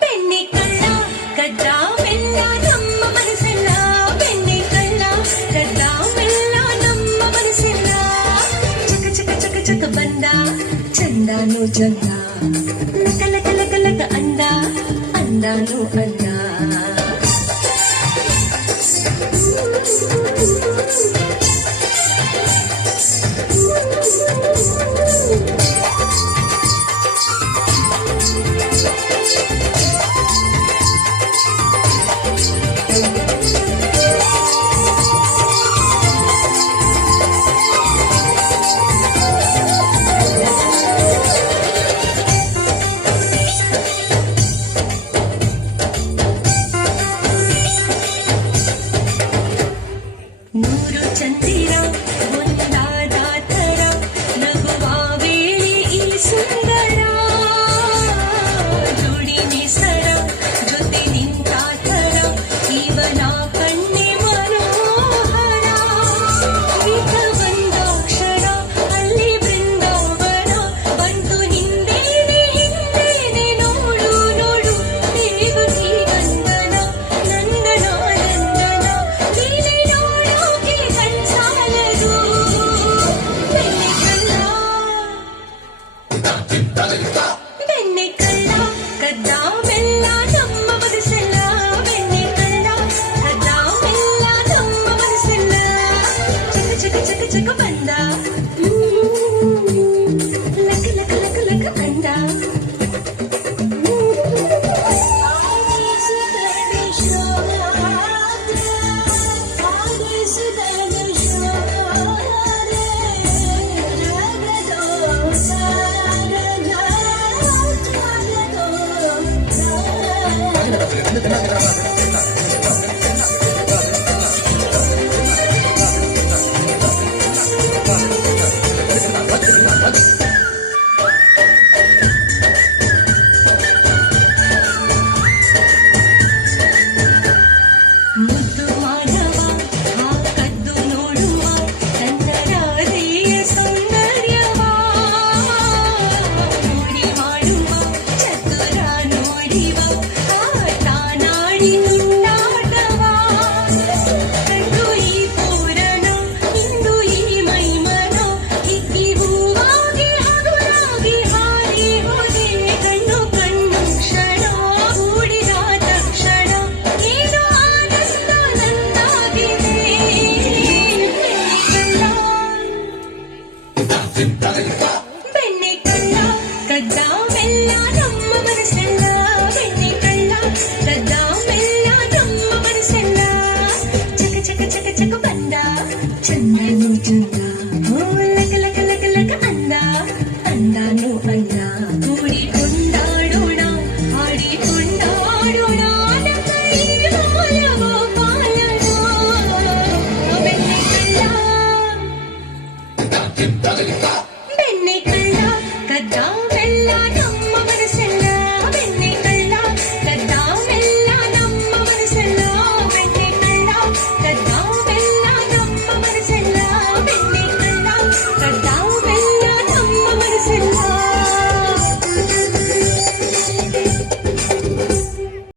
ಬೆಣ್ಣೆ ಕಳ್ಳ ಕದ್ದ ಮೆಲ್ಲ ನಮ್ಮ ಮನಸ್ಸೆಲ್ಲ ಬೆಣ್ಣೆ ಕಳ್ಳ ಕದ್ದ ಮೆಲ್ಲ ನಮ್ಮ ಮನಸ್ಸೆಲ್ಲ ಚಕ ಚಕ ಚಕ ಚಕ ಬಂದ ಚಂದಾನು ಚಂದ ಲಕ ಲಕ ಲಕ ಲಕ ಅಂದ ಅಂದಾನು ಅಂದ ನೂರು ಚಂದಿರ ಒಂದಾದ ಥರ ನಗುವ ವೇಳೆ ಈ ಸುಂದರ ಜೋಡಿನಿ ಸರ ಜೊತೆ ನಿಂತ ಥರ ಇವನ ಕಣ್ಣೆ ಮನೋಹರ ಈಗ ಬಂದಾಕ್ಷರ ಅಲ್ಲಿ ಬೃಂದಾವನ ಬಂತು ಹಿಂದೇನೆ ಹಿಂದೇನೆ ನೋಡು ನೋಡು ದೇವಕಿ ಗಂಧನ ನಂದನ ನಂದನ ನೀನೆ ನೋಡೋಕೆ ಕಣ್ಸಾಲದು ಬೆಣ್ಣೆ ಕಳ್ಳ ಬೆಣ್ಣೆ ಕಳ್ಳ ಕದ್ದ ಮೆಲ್ಲ ನಮ್ಮ ಮನಸ್ಸೆಲ್ಲ ಬೆಣ್ಣೆ ಕಳ್ಳ ಕದ್ದ ಮೆಲ್ಲ ನಮ್ಮ ಮನಸ್ಸೆಲ್ಲ ಚಕ ಚಕ ಚಕ ಚಕ ಬಂದ ಲಕ ಲಕ ಲಕ ಲಕ ಅಂದ Gracias.